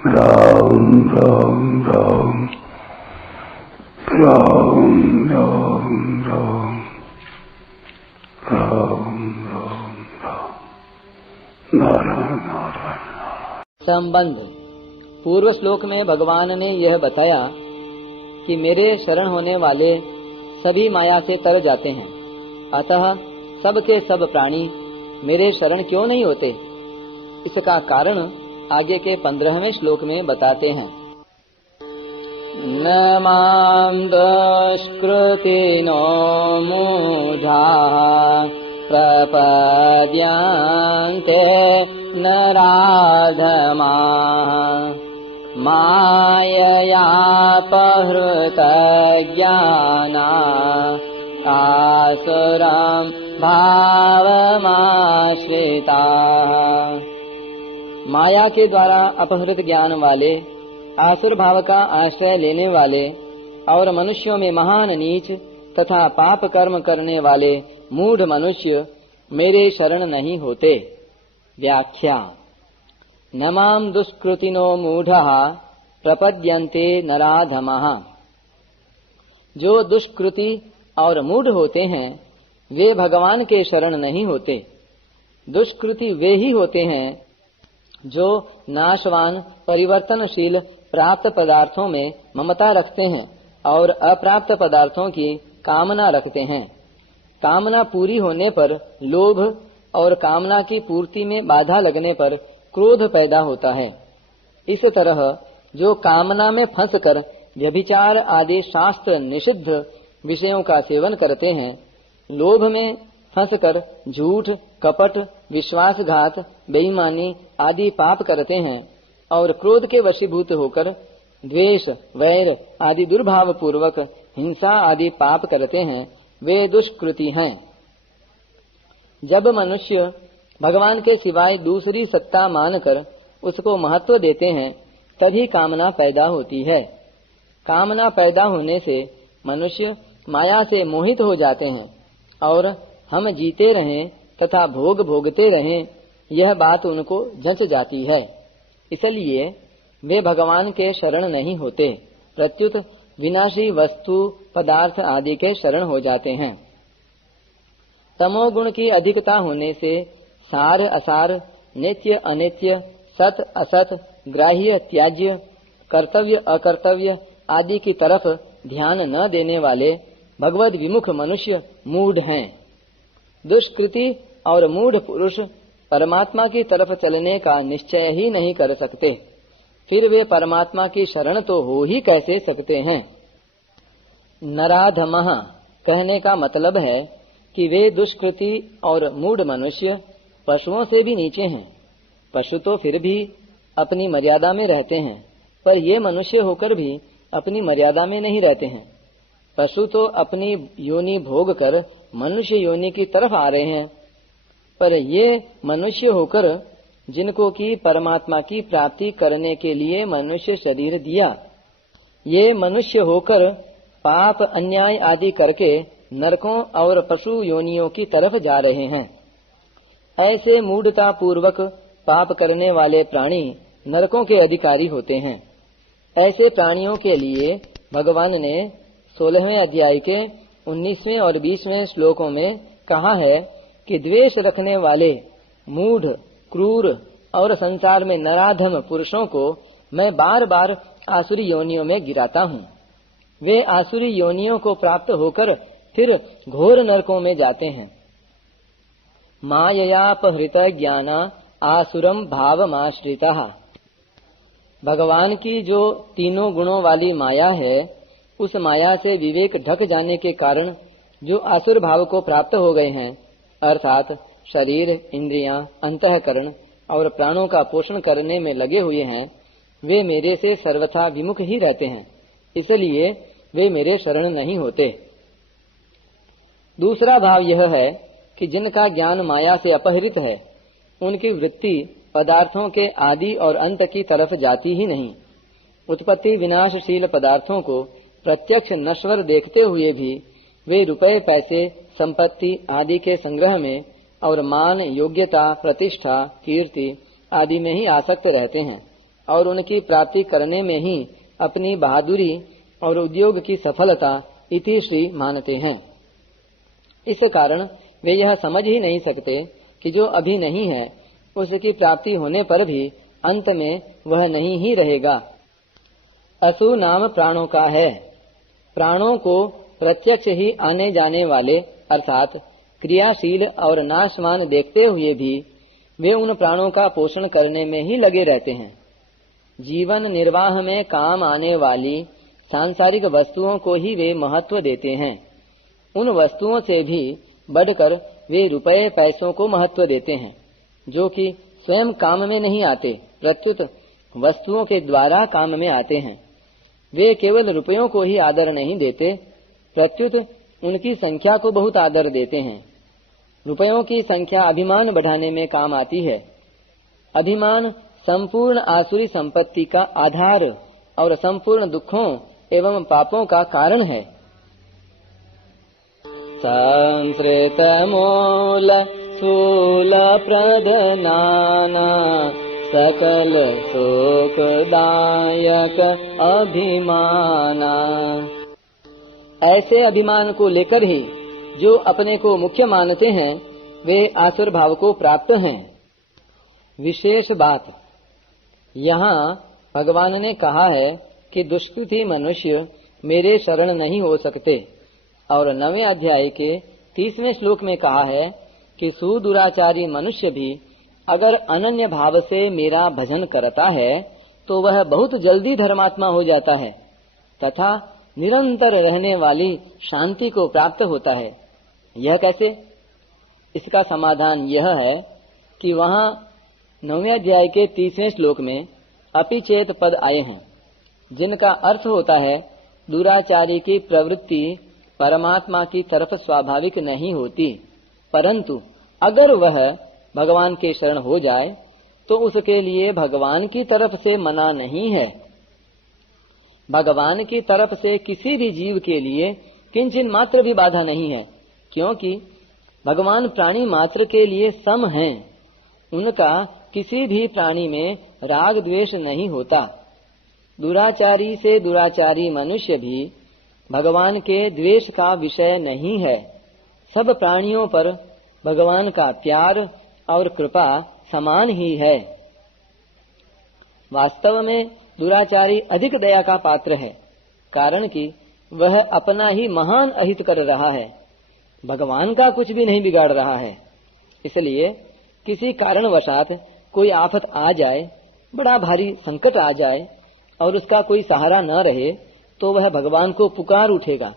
राम राम राम राम राम राम राम राम राम नारायण नारायण। संबंध। पूर्व श्लोक में भगवान ने यह बताया कि मेरे शरण होने वाले सभी माया से तर जाते हैं, अतः सब के सब प्राणी मेरे शरण क्यों नहीं होते। इसका कारण आगे के 15वें श्लोक में बताते हैं। न मां दुष्कृतिनो मूढा प्रपद्यन्ते नराधमा माययापहृतज्ञाना आसुरं भावमाश्रिताः। माया के द्वारा अपहृत ज्ञान वाले, आसुर भाव का आश्रय लेने वाले और मनुष्यों में महान नीच तथा पाप कर्म करने वाले मूढ़ मनुष्य मेरे शरण नहीं होते। व्याख्या। नमाम दुष्कृतिनो मूढ़ः प्रपद्यन्ते नराधमः। जो दुष्कृति और मूढ़ होते हैं वे भगवान के शरण नहीं होते। दुष्कृति वे ही होते हैं जो नाशवान परिवर्तनशील प्राप्त पदार्थों में ममता रखते हैं और अप्राप्त पदार्थों की कामना रखते हैं। कामना पूरी होने पर लोभ और कामना की पूर्ति में बाधा लगने पर क्रोध पैदा होता है। इस तरह जो कामना में फंसकर व्यभिचार आदि शास्त्र निषिद्ध विषयों का सेवन करते हैं, लोभ में फंसकर झूठ, कपट, विश्वासघात, बेईमानी आदि पाप करते हैं और क्रोध के वशीभूत होकर द्वेष, वैर आदि दुर्भाव पूर्वक हिंसा आदि पाप करते हैं, वे दुष्कृति हैं। जब मनुष्य भगवान के सिवाय दूसरी सत्ता मानकर उसको महत्व देते हैं, तभी कामना पैदा होती है। कामना पैदा होने से मनुष्य माया से मोहित हो जाते हैं और हम जीते रहें तथा भोग भोगते रहें, यह बात उनको जंच जाती है। इसलिए वे भगवान के शरण नहीं होते, प्रत्युत विनाशी वस्तु पदार्थ आदि के शरण हो जाते हैं। तमोगुण की अधिकता होने से सार असार, नित्य अनित्य, सत असत, ग्राह्य त्याज्य, कर्तव्य अकर्तव्य आदि की तरफ ध्यान न देने वाले भगवद विमुख मनुष्य मूढ़ हैं। दुष्कृति और मूढ़ पुरुष परमात्मा की तरफ चलने का निश्चय ही नहीं कर सकते, फिर वे परमात्मा की शरण तो हो ही कैसे सकते हैं। नराधमः कहने का मतलब है कि वे दुष्कृति और मूढ़ मनुष्य पशुओं से भी नीचे हैं। पशु तो फिर भी अपनी मर्यादा में रहते हैं, पर ये मनुष्य होकर भी अपनी मर्यादा में नहीं रहते हैं। पशु तो अपनी योनि भोग कर मनुष्य योनि की तरफ आ रहे हैं, पर ये मनुष्य होकर जिनको की परमात्मा की प्राप्ति करने के लिए मनुष्य शरीर दिया, ये मनुष्य होकर पाप अन्याय आदि करके नरकों और पशु योनियों की तरफ जा रहे हैं। ऐसे मूढ़ता पूर्वक पाप करने वाले प्राणी नरकों के अधिकारी होते हैं। ऐसे प्राणियों के लिए भगवान ने 16वें अध्याय के 19वें और 20वें श्लोकों में कहा है कि द्वेष रखने वाले मूढ़, क्रूर और संसार में नराधम पुरुषों को मैं बार बार आसुरी योनियों में गिराता हूँ। वे आसुरी योनियों को प्राप्त होकर फिर घोर नरकों में जाते हैं। माययापहृत ज्ञाना आसुरम भावमाश्रिताः। भगवान की जो तीनों गुणों वाली माया है, उस माया से विवेक ढक जाने के कारण जो आसुर भाव को प्राप्त हो गए हैं, अर्थात शरीर, इंद्रियां, अंतःकरण और प्राणों का पोषण करने में लगे हुए हैं, वे मेरे से सर्वथा विमुख ही रहते हैं। इसलिए वे मेरे शरण नहीं होते। दूसरा भाव यह है कि जिनका ज्ञान माया से अपहृत है, उनकी वृत्ति पदार्थों के आदि और अंत की तरफ जाती ही नहीं। उत्पत्ति विनाशशील पदार्थों को प्रत्यक्ष नश्वर देखते हुए भी वे रुपए, पैसे, संपत्ति आदि के संग्रह में और मान, योग्यता, प्रतिष्ठा, कीर्ति आदि में ही आसक्त रहते हैं और उनकी प्राप्ति करने में ही अपनी बहादुरी और उद्योग की सफलता इति श्री मानते हैं। इस कारण वे यह समझ ही नहीं सकते कि जो अभी नहीं है उसकी प्राप्ति होने पर भी अंत में वह नहीं ही रहेगा। असु नाम प्राणों का है। प्राणों को प्रत्यक्ष ही आने जाने वाले अर्थात क्रियाशील और नाशवान देखते हुए भी वे उन प्राणों का पोषण करने में ही लगे रहते हैं। जीवन निर्वाह में काम आने वाली सांसारिक वस्तुओं को ही वे महत्व देते हैं। उन वस्तुओं से भी बढ़कर वे रुपये पैसों को महत्व देते हैं, जो कि स्वयं काम में नहीं आते, प्रत्युत वस्तुओं के द्वारा काम में आते हैं। वे केवल रुपयों को ही आदर नहीं देते, प्रत्युत उनकी संख्या को बहुत आदर देते हैं। रुपयों की संख्या अभिमान बढ़ाने में काम आती है। अभिमान संपूर्ण आसुरी संपत्ति का आधार और संपूर्ण दुखों एवं पापों का कारण है। संश्रित मूल स्थूल प्रदनाना सकल सुखदायक अभिमाना। ऐसे अभिमान को लेकर ही जो अपने को मुख्य मानते हैं वे आसुर भाव को प्राप्त हैं। विशेष बात यहाँ भगवान ने कहा है कि दुष्कृति मनुष्य मेरे शरण नहीं हो सकते, और 9वें अध्याय के 30वें श्लोक में कहा है कि सुदुराचारी मनुष्य भी अगर अनन्य भाव से मेरा भजन करता है तो वह बहुत जल्दी धर्मात्मा हो जाता है तथा निरंतर रहने वाली शांति को प्राप्त होता है। यह कैसे? इसका समाधान यह है कि वहाँ 9वें अध्याय के 30वें श्लोक में अपिचेत पद आए हैं, जिनका अर्थ होता है दुराचारी की प्रवृत्ति परमात्मा की तरफ स्वाभाविक नहीं होती, परंतु अगर वह भगवान के शरण हो जाए तो उसके लिए भगवान की तरफ से मना नहीं है। भगवान की तरफ से किसी भी जीव के लिए किंचिन मात्र भी बाधा नहीं है, क्योंकि भगवान प्राणी मात्र के लिए सम हैं। उनका किसी भी प्राणी में राग द्वेष नहीं होता। दुराचारी से दुराचारी मनुष्य भी भगवान के द्वेष का विषय नहीं है। सब प्राणियों पर भगवान का प्यार और कृपा समान ही है। वास्तव में दुराचारी अधिक दया का पात्र है, कारण कि वह अपना ही महान अहित कर रहा है, भगवान का कुछ भी नहीं बिगाड़ रहा है। इसलिए किसी कारणवशात कोई आफत आ जाए, बड़ा भारी संकट आ जाए और उसका कोई सहारा न रहे तो वह भगवान को पुकार उठेगा,